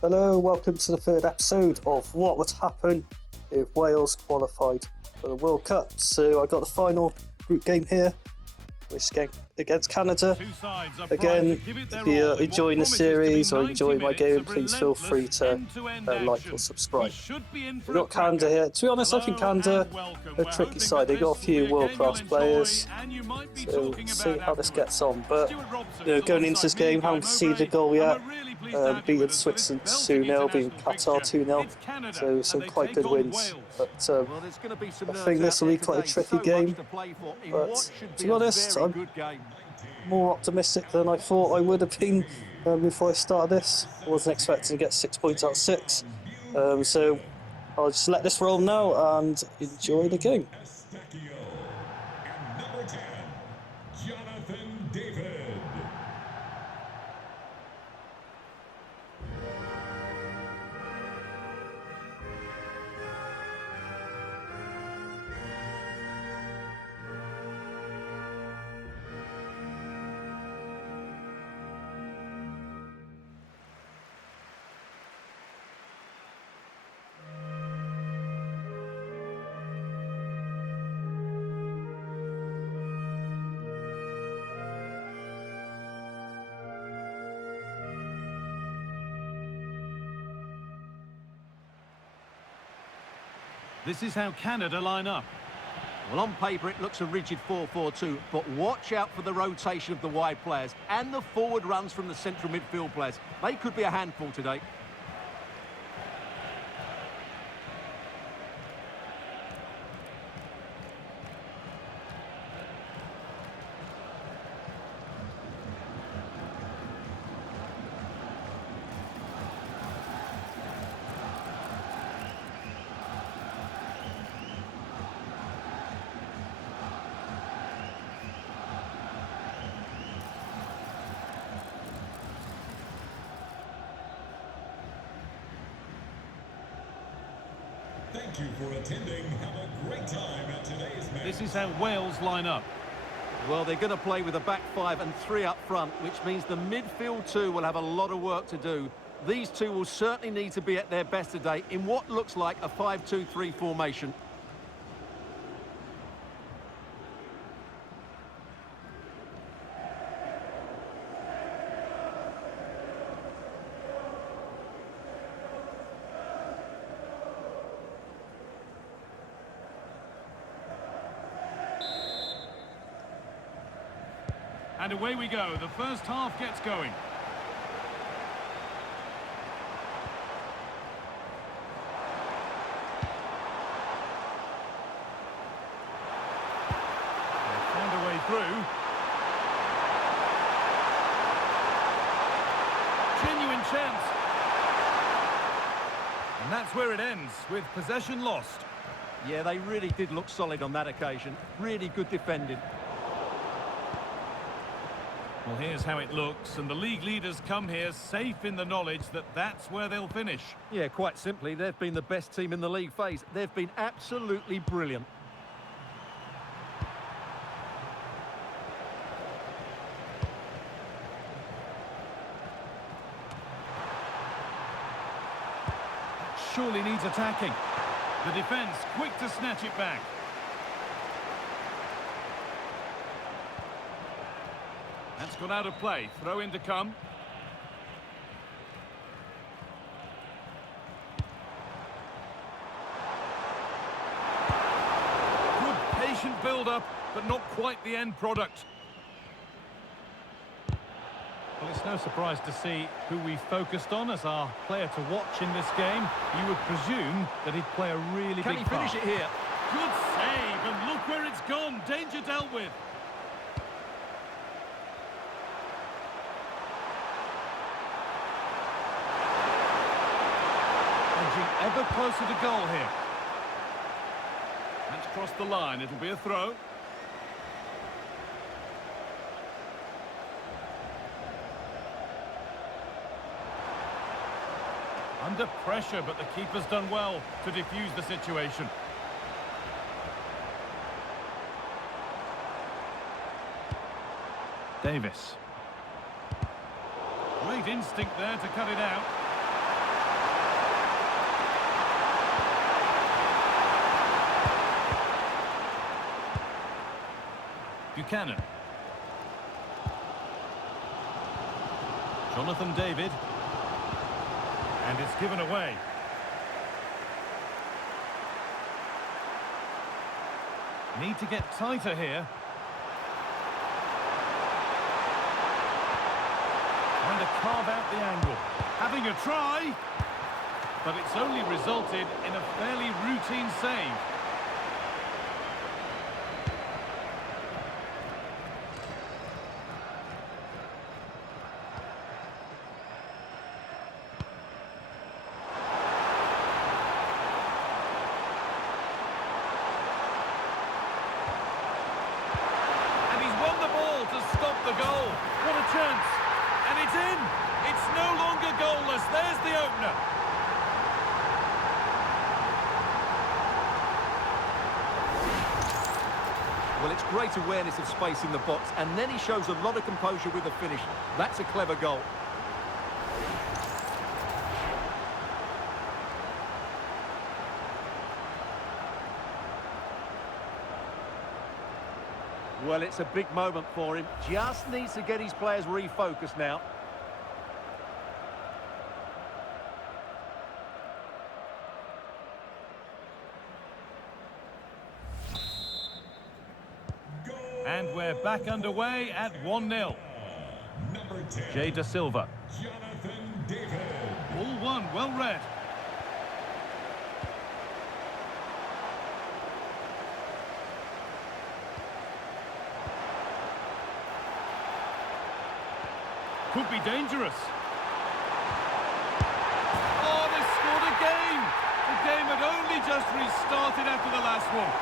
Hello, welcome to the third episode of what would happen if Wales qualified for the World Cup. So I got the final group game here, which is against Canada. Again, if you're enjoying the series or enjoying my game, please feel free to like or subscribe. We've got Canada here. To be honest, I think Canada are a tricky side. They've got a few world-class players, so we'll see how this gets on. But going into this game, haven't conceded a goal yet. Beating Switzerland 2-0, beating Qatar 2-0, so some quite good wins. But I think this will be quite a tricky game. But to be honest, I'm more optimistic than I thought I would have been before I started this. I wasn't expecting to get 6 points out of 6. So I'll just let this roll now and enjoy the game. And number 10, Jonathan David. This is how Canada line up. Well, on paper it looks a rigid 4-4-2, but watch out for the rotation of the wide players and the forward runs from the central midfield players. They could be a handful today. Thank you for attending. Have a great time at today's match. This is how Wales line up. Well, they're going to play with a back 5 and 3 up front, which means the midfield 2 will have a lot of work to do. These two will certainly need to be at their best today in what looks like a 5-2-3 formation. And away we go. The first half gets going. They found a way through. Genuine chance. And that's where it ends, with possession lost. Yeah, they really did look solid on that occasion. Really good defending. Well, here's how it looks, and the league leaders come here safe in the knowledge that that's where they'll finish. Yeah, quite simply, they've been the best team in the league phase. They've been absolutely brilliant. Surely needs attacking. The defence quick to snatch it back. That's gone out of play. Throw in to come. Good patient build-up, but not quite the end product. Well, it's no surprise to see who we focused on as our player to watch in this game. You would presume that he'd play a really big part. Can he finish it here? Good save, and look where it's gone. Danger dealt with. Ever closer to goal here. That's crossed the line. It'll be a throw. Under pressure, but the keeper's done well to defuse the situation. Davis. Great instinct there to cut it out. Buchanan. Jonathan David. And it's given away. Need to get tighter here. Trying to carve out the angle. Having a try. But it's only resulted in a fairly routine save. The goal. What a chance. And it's in. It's no longer goalless. There's the opener. Well, it's great awareness of space in the box, and then he shows a lot of composure with the finish. That's a clever goal. Well, it's a big moment for him. Just needs to get his players refocused now. And we're back underway at 1-0. Number 10, Jay Da Silva. Jonathan David. Ball one, well read. Could be dangerous. Oh, they scored again! The game had only just restarted after the last one.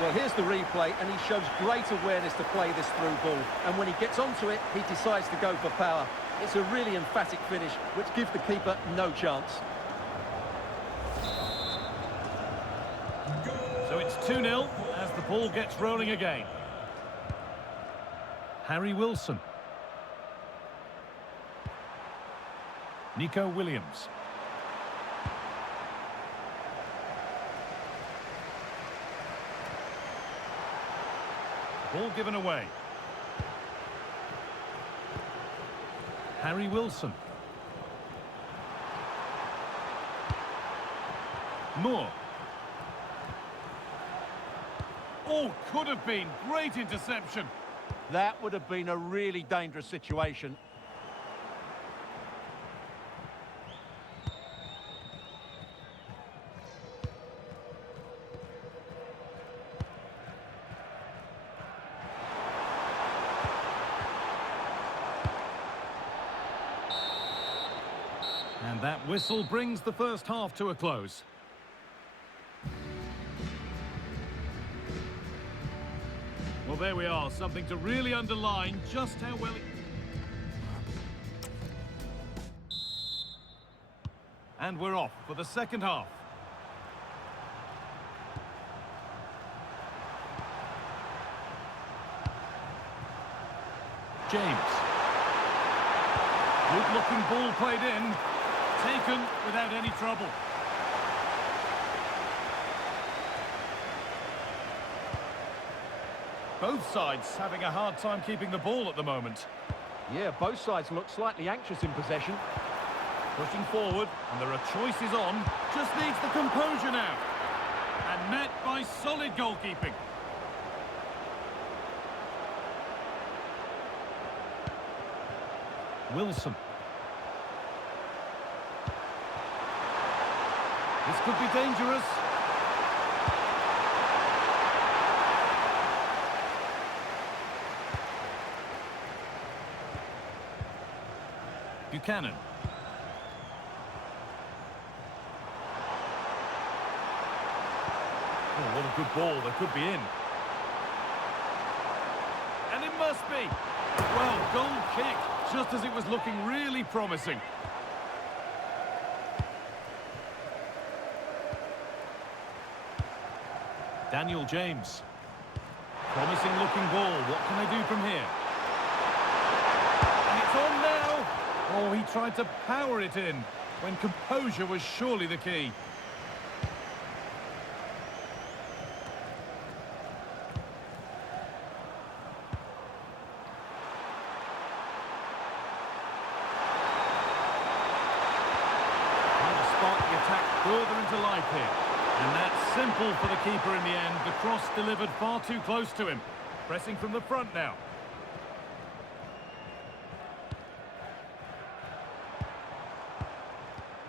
Well, here's the replay, and he shows great awareness to play this through ball. And when he gets onto it, he decides to go for power. It's a really emphatic finish, which gives the keeper no chance. So it's 2-0 as the ball gets rolling again. Harry Wilson. Nico Williams. Ball given away. Harry Wilson. Moore. Oh, could have been. Great interception. That would have been a really dangerous situation. And that whistle brings the first half to a close. Well, there we are, something to really underline just how well it... And we're off for the second half. James. Good-looking ball played in. Taken without any trouble. Both sides having a hard time keeping the ball at the moment. Yeah, both sides look slightly anxious in possession. Pushing forward, and there are choices on. Just needs the composure now. And met by solid goalkeeping. Wilson. This could be dangerous. Buchanan. Oh, what a good ball. They could be in. And it must be. Well, goal kick, just as it was looking really promising. Daniel James. Promising looking ball. What can they do from here? And it's on now. Oh, he tried to power it in when composure was surely the key. Spark the attack further into life here. And that's simple for the keeper in the end. The cross delivered far too close to him. Pressing from the front now.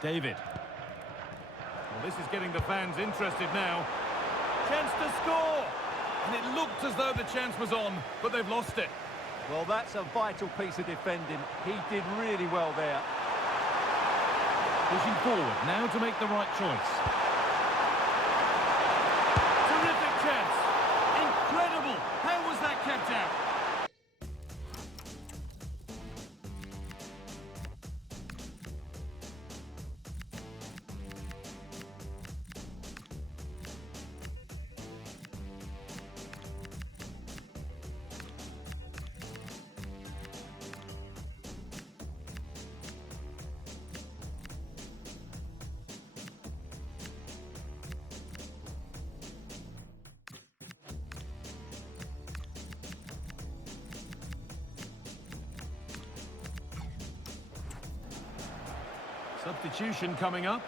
David. Well, this is getting the fans interested now. Chance to score! And it looked as though the chance was on, but they've lost it. Well, that's a vital piece of defending. He did really well there. Pushing forward, now to make the right choice. Terrific chance! Incredible! How was that kept out? Substitution coming up.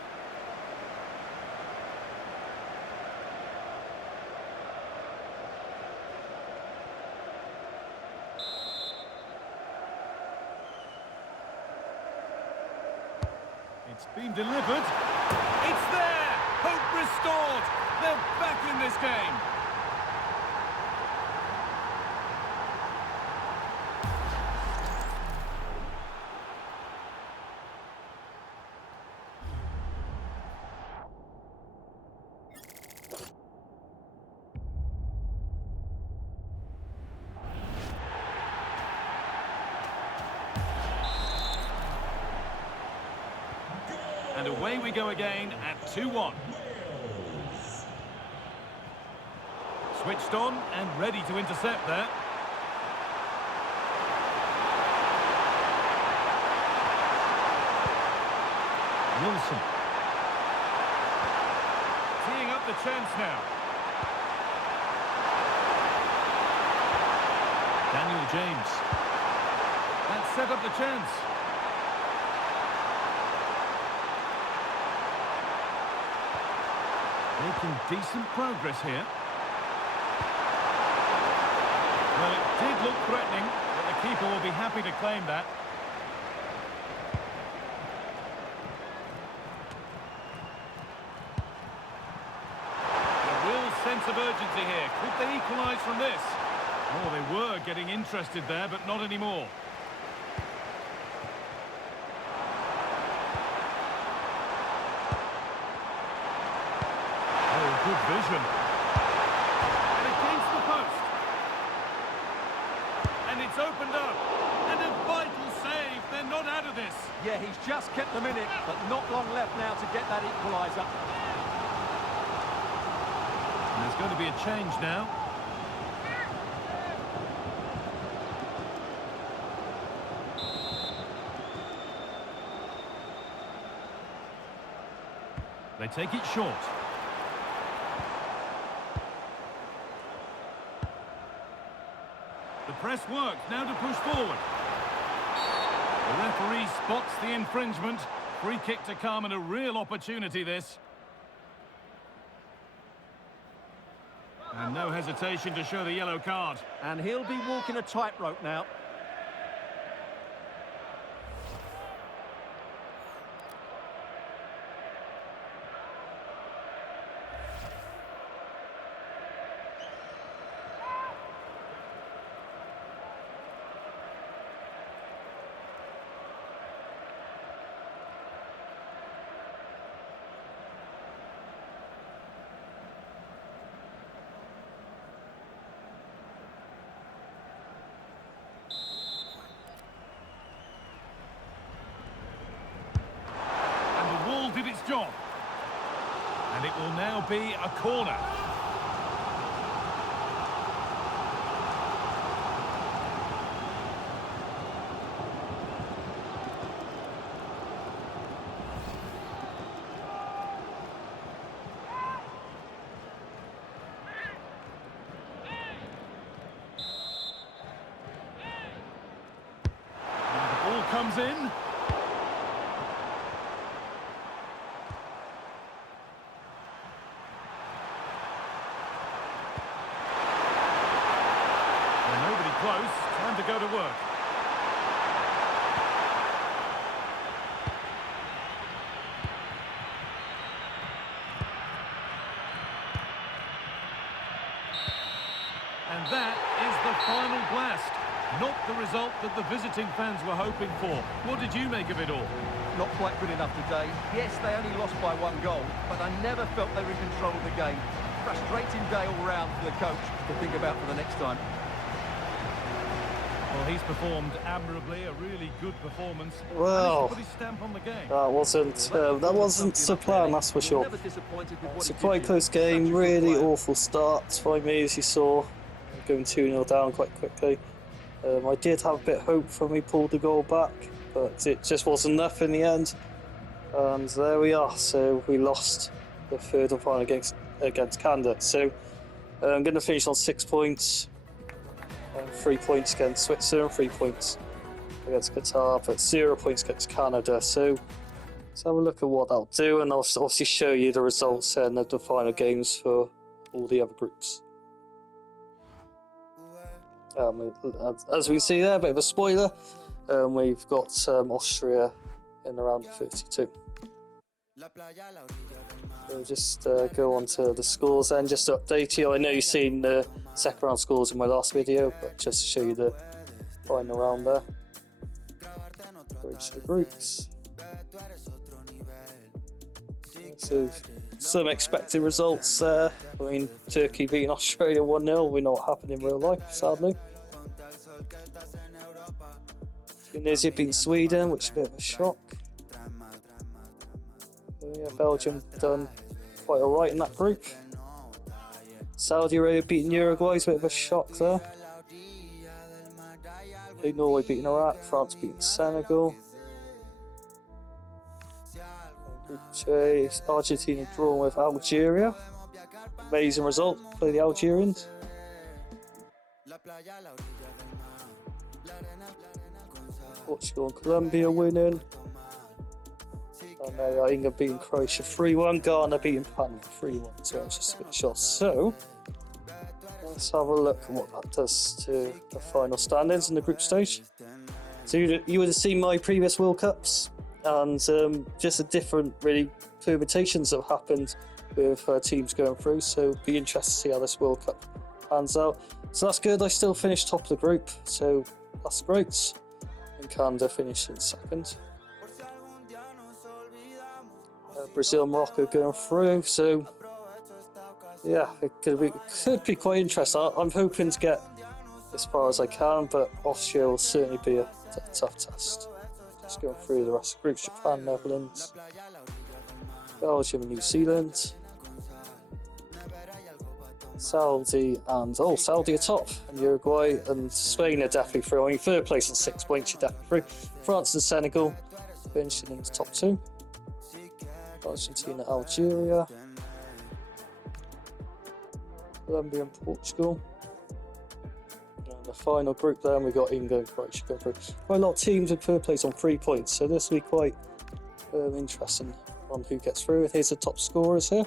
It's been delivered. It's there! Hope restored! They're back in this game. And away we go again at 2-1. Switched on and ready to intercept there. Wilson. Teeing up the chance now. Daniel James. That set up the chance. Making decent progress here. Well, it did look threatening, but the keeper will be happy to claim that. A real sense of urgency here. Could they equalise from this? Oh, they were getting interested there, but not anymore. Good vision. And against the post. And it's opened up. And a vital save. They're not out of this. Yeah, he's just kept them in it, but not long left now to get that equaliser. And there's going to be a change now. They take it short. The press works, now to push forward. The referee spots the infringement. Free kick to come and a real opportunity this. And no hesitation to show the yellow card. And he'll be walking a tightrope now. Did its job. And it will now be a corner. comes in. Nobody close. Time to go to work. And that is the final blast. Not the result that the visiting fans were hoping for. What did you make of it all? Not quite good enough today. Yes, they only lost by 1 goal, but I never felt they were in control of the game. Frustrating day all round for the coach to think about for the next time. Well, he's performed admirably, a really good performance. Well, Put his stamp on the game. that wasn't the plan, that's for sure. Never disappointed with what It's a he quite gives you. close game, Such a good really player. awful start by me, as you saw, going 2-0 down quite quickly. I did have a bit of hope when we pulled the goal back, but it just wasn't enough in the end. And there we are, so we lost the third and final against Canada. So I'm going to finish on 6 points, 3 points against Switzerland, 3 points against Qatar, but 0 points against Canada. So let's have a look at what that'll do, and I'll obviously show you the results and the final games for all the other groups. As we see there, a bit of a spoiler, we've got Austria in the round of 32. We'll just go on to the scores then, just to update you. I know you've seen the second round scores in my last video, but just to show you the final round there. Go to the groups. So, some expected results there. I mean, Turkey beating Australia 1-0. We know what happened in real life, sadly. Tunisia beating Sweden, which is a bit of a shock. Yeah, Belgium done quite alright in that group. Saudi Arabia beating Uruguay is a bit of a shock there. Norway beating Iraq, France beating Senegal. Group J, Argentina drawn with Algeria. Amazing result, play the Algerians. Portugal and Colombia winning. And they are England beating Croatia 3-1, Ghana beating Panama 3-1, so it's just a bit short. So, let's have a look at what that does to the final standings in the group stage. So you would have seen my previous World Cups, and just the different really permutations that have happened with teams going through, so be interested to see how this World Cup pans out. So that's good, I still finished top of the group, so that's great. And Canada finished in second. Brazil and Morocco going through, so yeah, it could be quite interesting. I'm hoping to get as far as I can, but Austria will certainly be a tough test. Just going through the rest of the groups: Japan, Netherlands, Belgium, New Zealand, Saudi are top, and Uruguay and Spain are definitely through. I mean, third place on 6 points, you're definitely through. France and Senegal finishing in the top 2. Argentina, Algeria, Colombia and Portugal. And the final group there, we got England and Croatia going through. Quite a lot of teams with third place on 3 points, so this will be quite interesting on who gets through. And here's the top scorers here.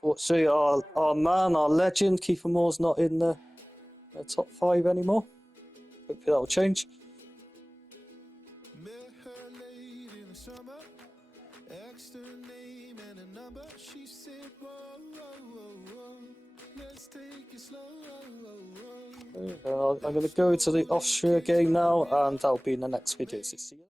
Fortunately, our man, our legend, Kiefer Moore's not in the top 5 anymore. Hopefully that will change. Extra name and a number. She said, whoa, whoa, whoa, whoa. Let's take it slow. I'm going to go to the Austria game now, and that'll be in the next video. So see you.